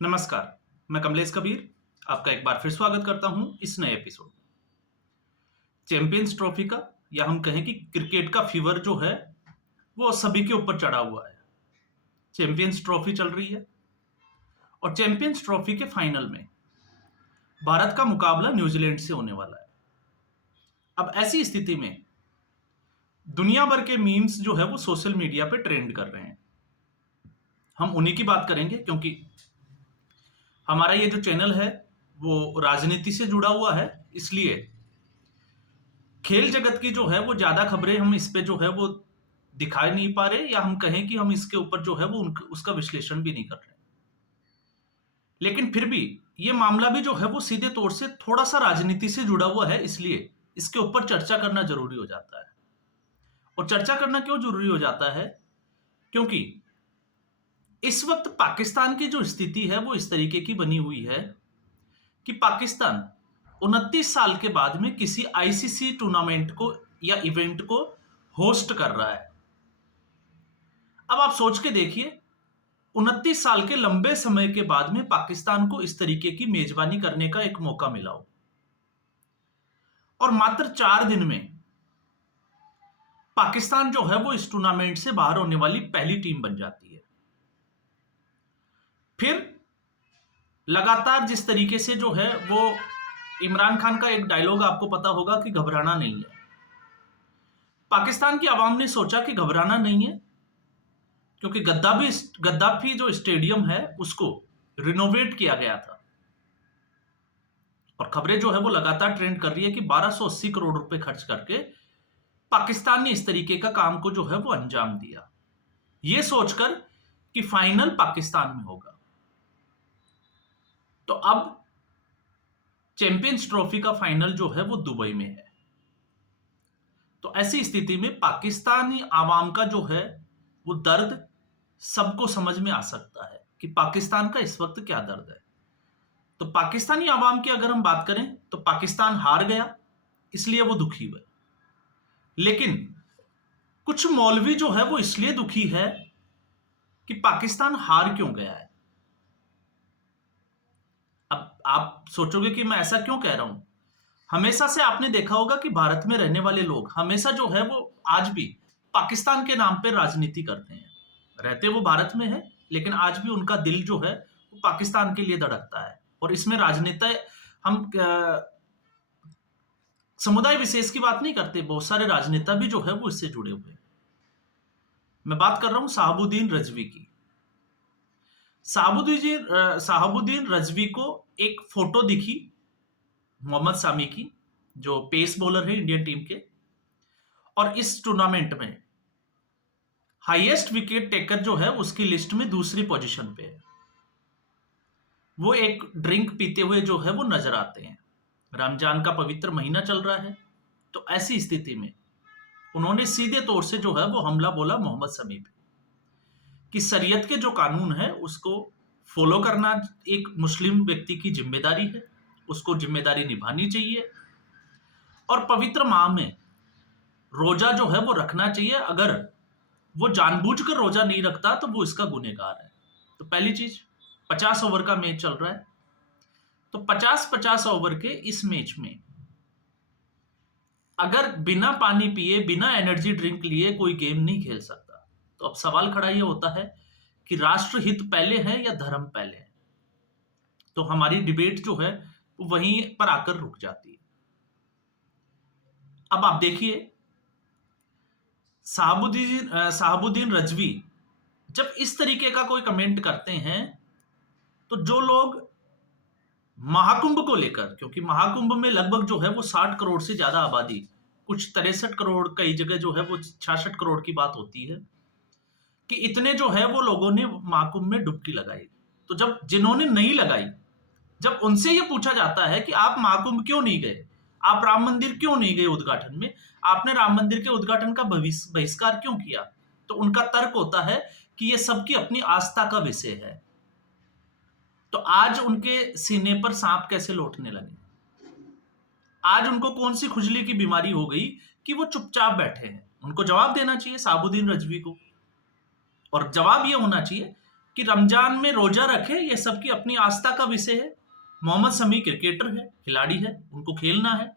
नमस्कार, मैं कमलेश कबीर आपका एक बार फिर स्वागत करता हूं इस नए एपिसोड। चैंपियंस ट्रॉफी का या हम कहें कि क्रिकेट का फीवर जो है वो सभी के ऊपर चढ़ा हुआ है। चैंपियंस ट्रॉफी चल रही है और चैंपियंस ट्रॉफी के फाइनल में भारत का मुकाबला न्यूजीलैंड से होने वाला है। अब ऐसी स्थिति में दुनिया भर के मीम्स जो है वो सोशल मीडिया पे ट्रेंड कर रहे हैं। हम उन्हीं की बात करेंगे क्योंकि हमारा ये जो चैनल है वो राजनीति से जुड़ा हुआ है, इसलिए खेल जगत की जो है वो ज्यादा खबरें हम इस पे जो है वो दिखा नहीं पा रहे, या हम कहें कि हम इसके ऊपर जो है वो उसका विश्लेषण भी नहीं कर रहे। लेकिन फिर भी ये मामला भी जो है वो सीधे तौर से थोड़ा सा राजनीति से जुड़ा हुआ है, इसलिए इसके ऊपर चर्चा करना जरूरी हो जाता है। और चर्चा करना क्यों जरूरी हो जाता है? क्योंकि इस वक्त पाकिस्तान की जो स्थिति है वो इस तरीके की बनी हुई है कि पाकिस्तान 29 साल के बाद में किसी आईसीसी टूर्नामेंट को या इवेंट को होस्ट कर रहा है। अब आप सोच के देखिए, 29 साल के लंबे समय के बाद में पाकिस्तान को इस तरीके की मेजबानी करने का एक मौका मिला हो, और मात्र 4 दिन में पाकिस्तान जो है वो इस टूर्नामेंट से बाहर होने वाली पहली टीम बन जाती है। फिर लगातार जिस तरीके से जो है वो इमरान खान का एक डायलॉग आपको पता होगा कि घबराना नहीं है। पाकिस्तान की आवाम ने सोचा कि घबराना नहीं है, क्योंकि गद्दाफी जो स्टेडियम है उसको रिनोवेट किया गया था, और खबरें जो है वो लगातार ट्रेंड कर रही है कि 1280 करोड़ रुपए खर्च करके पाकिस्तान ने इस तरीके का काम को जो है वो अंजाम दिया, ये सोचकर कि फाइनल पाकिस्तान में होगा। तो अब चैंपियंस ट्रॉफी का फाइनल जो है वो दुबई में है। तो ऐसी स्थिति में पाकिस्तानी आवाम का जो है वो दर्द सबको समझ में आ सकता है कि पाकिस्तान का इस वक्त क्या दर्द है। तो पाकिस्तानी आवाम की अगर हम बात करें तो पाकिस्तान हार गया, इसलिए वो दुखी हुए। लेकिन कुछ मौलवी जो है वो इसलिए दुखी है कि पाकिस्तान हार क्यों गया है। अब आप सोचोगे कि मैं ऐसा क्यों कह रहा हूं। हमेशा से आपने देखा होगा कि भारत में रहने वाले लोग हमेशा जो है वो आज भी पाकिस्तान के नाम पर राजनीति करते हैं। रहते वो भारत में है, लेकिन आज भी उनका दिल जो है वो पाकिस्तान के लिए धड़कता है। और इसमें राजनेता, हम समुदाय विशेष की बात नहीं करते, बहुत सारे राजनेता भी जो है वो इससे जुड़े हुए हैं। मैं बात कर रहा हूं शहाबुद्दीन रजवी की। शहाबुद्दीन रजवी को एक फोटो दिखी मोहम्मद सामी की, जो पेस बॉलर है इंडियन टीम के, और इस टूर्नामेंट में हाईएस्ट विकेट टेकर जो है उसकी लिस्ट में दूसरी पोजीशन पे है। वो एक ड्रिंक पीते हुए जो है वो नजर आते हैं। रमजान का पवित्र महीना चल रहा है, तो ऐसी स्थिति में उन्होंने सीधे तौर से जो है वो हमला बोला मोहम्मद शमी पे कि शरीयत के जो कानून है उसको फॉलो करना एक मुस्लिम व्यक्ति की जिम्मेदारी है, उसको जिम्मेदारी निभानी चाहिए, और पवित्र माह में रोजा जो है वो रखना चाहिए। अगर वो जानबूझकर रोजा नहीं रखता तो वो इसका गुनहगार है। तो पहली चीज, 50 ओवर का मैच चल रहा है, तो 50-50 ओवर के इस मैच में अगर बिना पानी पिए, बिना एनर्जी ड्रिंक लिए कोई गेम नहीं खेल सकता। तो अब सवाल खड़ा ये होता है कि राष्ट्रहित पहले है या धर्म पहले है। तो हमारी डिबेट जो है वो वहीं पर आकर रुक जाती है। अब आप देखिए, शहाबुद्दीन रजवी जब इस तरीके का कोई कमेंट करते हैं, तो जो लोग महाकुंभ को लेकर, क्योंकि महाकुंभ में लगभग जो है वो 60 करोड़ से ज्यादा आबादी, कुछ 63 करोड़, कई जगह जो है वो 66 करोड़ की बात होती है, कि इतने जो है वो लोगों ने महाकुंभ में डुबकी लगाई। तो जब जिन्होंने नहीं लगाई, जब उनसे ये पूछा जाता है कि आप महाकुंभ क्यों नहीं गए, आप राम मंदिर क्यों नहीं गए उद्घाटन में, आपने राम मंदिर के उद्घाटन का बहिष्कार क्यों किया, तो उनका तर्क होता है कि ये सबकी अपनी आस्था का विषय है। तो आज उनके सीने पर सांप कैसे लौटने लगे? आज उनको कौन सी खुजली की बीमारी हो गई कि वो चुपचाप बैठे हैं? उनको जवाब देना चाहिए शहाबुद्दीन रजवी को, और जवाब ये होना चाहिए कि रमजान में रोजा रखे, ये सबकी अपनी आस्था का विषय है। मोहम्मद शमी क्रिकेटर है, खिलाड़ी है, उनको खेलना है,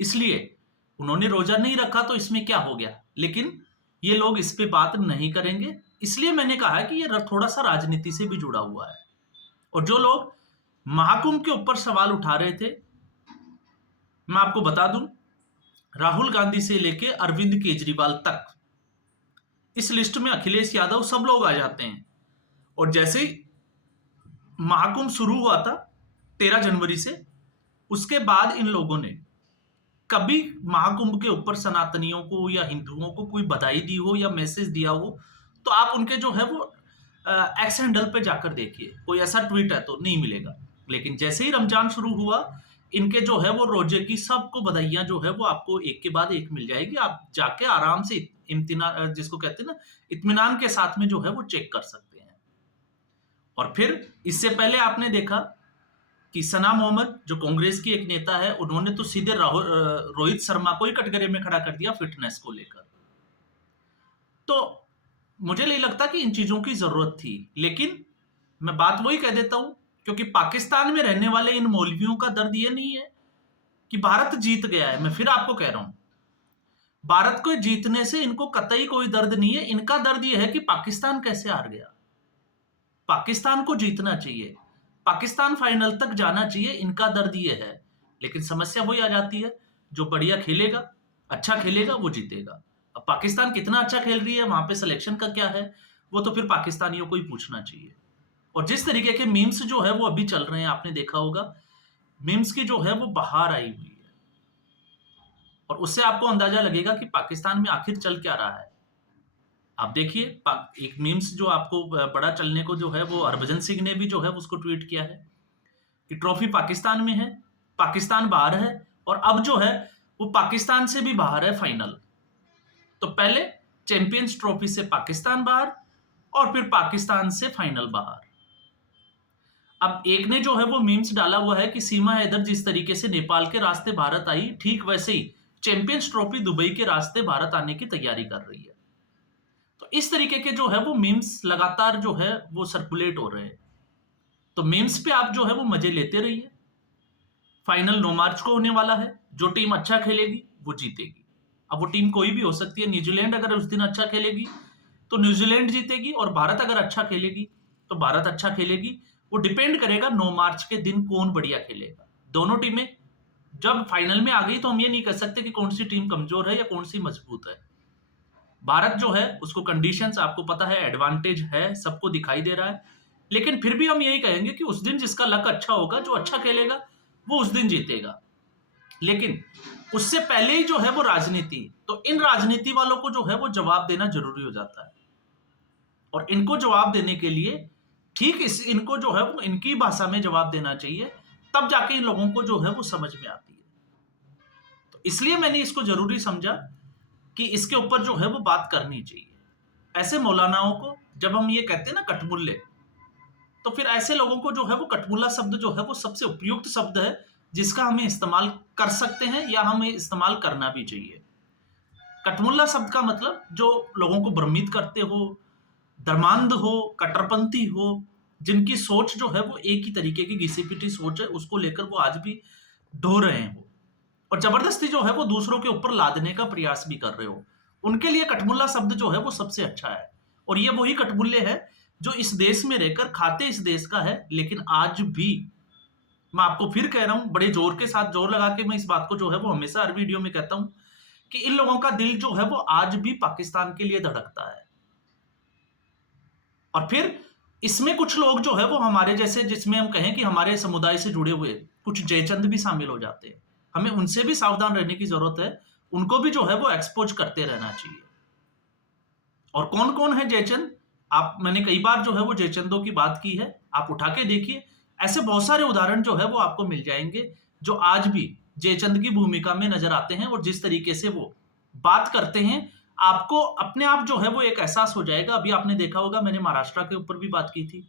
इसलिए उन्होंने रोजा नहीं रखा, तो इसमें क्या हो गया। लेकिन ये लोग इस पे बात नहीं करेंगे, इसलिए मैंने कहा कि ये थोड़ा सा राजनीति से भी जुड़ा हुआ है। और जो लोग महाकुंभ के ऊपर सवाल उठा रहे थे, मैं आपको बता दूं, राहुल गांधी से लेके अरविंद केजरीवाल तक, इस लिस्ट में अखिलेश यादव, सब लोग आ जाते हैं। और जैसे ही महाकुंभ शुरू हुआ था 13 जनवरी से, उसके बाद इन लोगों ने कभी महाकुंभ के ऊपर सनातनियों को या हिंदुओं को कोई बधाई दी हो या मैसेज दिया हो, तो आप उनके जो है वो एक्स हैंडल पे जाकर देखिए, कोई ऐसा ट्वीट है तो नहीं मिलेगा। लेकिन जैसे ही रमजान शुरू हुआ, इनके जो है वो रोजे की सबको बधाइयां जो है वो आपको एक के बाद एक मिल जाएगी। आप जाके आराम से इम्तिना, जिसको कहते हैं ना, इत्मीनान के साथ में जो है वो चेक कर सकते हैं। और फिर इससे पहले आपने देखा कि सना मोहम्मद, जो कांग्रेस की एक नेता है, उन्होंने तो सीधे रोहित शर्मा को ही कटघरे में खड़ा कर दिया फिटनेस को लेकर। तो मुझे नहीं लगता कि इन चीजों की जरूरत थी। लेकिन मैं बात वही कह देता हूं, क्योंकि पाकिस्तान में रहने वाले इन मौलवियों का दर्द ये नहीं है कि भारत जीत गया है। मैं फिर आपको कह रहा हूं, भारत को जीतने से इनको कतई कोई दर्द नहीं है। इनका दर्द यह है कि पाकिस्तान कैसे हार गया। पाकिस्तान को जीतना चाहिए, पाकिस्तान फाइनल तक जाना चाहिए, इनका दर्द ये है। लेकिन समस्या वही आ जाती है, जो बढ़िया खेलेगा, अच्छा खेलेगा, वो जीतेगा। अब पाकिस्तान कितना अच्छा खेल रही है, वहां पे सिलेक्शन का क्या है, वो तो फिर पाकिस्तानियों को ही पूछना चाहिए। और जिस तरीके के मीम्स जो है वो अभी चल रहे हैं, आपने देखा होगा, मीम्स की जो है वो बहार आई हुई है। और उससे आपको अंदाजा लगेगा कि पाकिस्तान में आखिर चल क्या रहा है। आप देखिए, एक मीम्स जो आपको बड़ा चलने को जो है, वो हरभजन सिंह ने भी जो है उसको ट्वीट किया है कि ट्रॉफी पाकिस्तान में है, पाकिस्तान बाहर है, और अब जो है वो पाकिस्तान से भी बाहर है फाइनल। तो पहले चैंपियंस ट्रॉफी से पाकिस्तान बाहर, और फिर पाकिस्तान से फाइनल बाहर। अब एक ने जो है वो मीम्स डाला हुआ है कि सीमा हैदर जिस तरीके से नेपाल के रास्ते भारत आई, ठीक वैसे ही चैंपियंस ट्रॉफी दुबई के रास्ते भारत आने की तैयारी कर रही है। तो इस तरीके के जो है वो मीम्स लगातार जो है वो सर्कुलेट हो रहे हैं। तो मीम्स पे आप जो है वो मजे लेते रहिए। फाइनल 9 मार्च को होने वाला है, जो टीम अच्छा खेलेगी वो जीतेगी। अब वो टीम कोई भी हो सकती है। न्यूजीलैंड अगर उस दिन अच्छा खेलेगी तो न्यूजीलैंड जीतेगी, और भारत अगर अच्छा खेलेगी तो भारत अच्छा खेलेगी। वो डिपेंड करेगा 9 मार्च के दिन कौन बढ़िया खेलेगा। दोनों टीमें जब फाइनल में आ गई तो हम ये नहीं कह सकते कि कौन सी टीम कमजोर है या कौन सी मजबूत है। भारत जो है उसको कंडीशंस आपको पता है, एडवांटेज है, सबको दिखाई दे रहा है। लेकिन फिर भी हम यही कहेंगे कि उस दिन जिसका लक अच्छा होगा, जो अच्छा खेलेगा, वो उस दिन जीतेगा। लेकिन उससे पहले ही जो है वो राजनीति, तो इन राजनीति वालों को जो है वो जवाब देना जरूरी हो जाता है। और इनको जवाब देने के लिए ठीक इनको जो है वो इनकी भाषा में जवाब देना चाहिए, तब जाके इन लोगों को जो है वो समझ में आती है। तो इसलिए मैंने इसको जरूरी समझा कि इसके ऊपर जो है वो बात करनी चाहिए। ऐसे मौलानाओं को जब हम ये कहते हैं ना कटमुल्ले, तो फिर ऐसे लोगों को जो है वो कटमुल्ला शब्द जो है वो सबसे उपयुक्त शब्द है, जिसका हमें इस्तेमाल कर सकते हैं या हमें इस्तेमाल करना भी चाहिए। कटमुल्ला शब्द का मतलब जो लोगों को भ्रमित करते हो, धर्मांध हो, कट्टरपंथी हो, जिनकी सोच जो है वो एक ही तरीके की घिसी-पिटी सोच है, उसको लेकर वो आज भी ढो रहे हो और जबरदस्ती जो है वो दूसरों के ऊपर लादने का प्रयास भी कर रहे हो, उनके लिए कटमुल्ला शब्द जो है वो सबसे अच्छा है। और ये वही कटमुल्ले हैं जो इस देश में रहकर खाते इस देश का है, लेकिन आज भी मैं आपको फिर कह रहा हूं, बड़े जोर के साथ जोर लगा के मैं इस बात को जो है वो हमेशा हर वीडियो में कहता हूं कि इन लोगों का दिल जो है वो आज भी पाकिस्तान के लिए धड़कता है। और फिर इसमें कुछ लोग जो है वो हमारे जैसे, जिसमें हम कहें कि हमारे समुदाय से जुड़े हुए कुछ जयचंद भी शामिल हो जाते हैं। हमें उनसे भी सावधान रहने की जरूरत है, उनको भी जो है वो एक्सपोज करते रहना चाहिए। और कौन कौन है जयचंद, मैंने कई बार जो है वो जयचंदों की बात की है, आप उठा के देखिए, ऐसे बहुत सारे उदाहरण जो है वो आपको मिल जाएंगे जो आज भी जयचंद की भूमिका में नजर आते हैं। और जिस तरीके से वो बात करते हैं, आपको अपने आप जो है वो एक एहसास हो जाएगा। अभी आपने देखा होगा, मैंने महाराष्ट्र के ऊपर भी बात की थी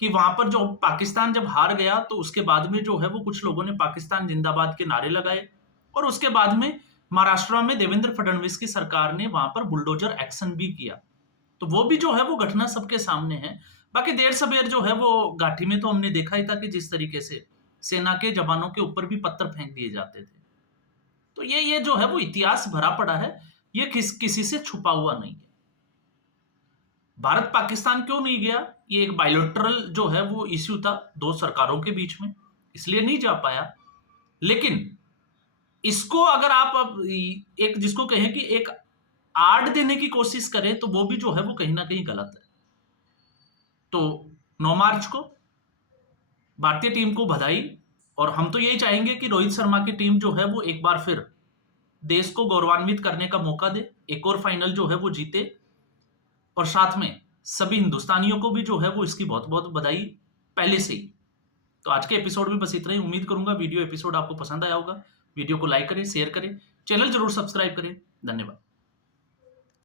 कि वहां पर जो पाकिस्तान जब हार गया तो उसके बाद में जो है वो कुछ लोगों ने पाकिस्तान जिंदाबाद के नारे लगाए, और उसके बाद में महाराष्ट्र में देवेंद्र फडणवीस की सरकार ने वहां पर बुलडोजर एक्शन भी किया। तो वो भी जो है वो घटना सबके सामने है। बाकी देर सबेर जो है वो घाटी में तो हमने देखा ही था कि जिस तरीके से सेना के जवानों के ऊपर भी पत्थर फेंक दिए जाते थे। तो ये जो है वो इतिहास भरा पड़ा है, ये किसी से छुपा हुआ नहीं है। भारत पाकिस्तान क्यों नहीं गया? ये एक बायलैटरल जो है वो इश्यू था दो सरकारों के बीच में, इसलिए नहीं जा पाया। लेकिन इसको अगर आप अब एक जिसको कहें कि एक आड़ देने की कोशिश करें तो वो भी जो है वो कहीं ना कहीं गलत है। तो 9 मार्च को भारतीय टीम को बधाई, और हम तो यही चाहेंगे कि रोहित शर्मा की टीम जो है वो एक बार फिर देश को गौरवान्वित करने का मौका दे, एक और फाइनल जो है वो जीते, और साथ में सभी हिंदुस्तानियों को भी जो है वो इसकी बहुत बहुत बधाई पहले से ही। तो आज के एपिसोड में बस इतना ही। उम्मीद करूंगा वीडियो एपिसोड आपको पसंद आया होगा। वीडियो को लाइक करें, शेयर करें, चैनल जरूर सब्सक्राइब करें। धन्यवाद।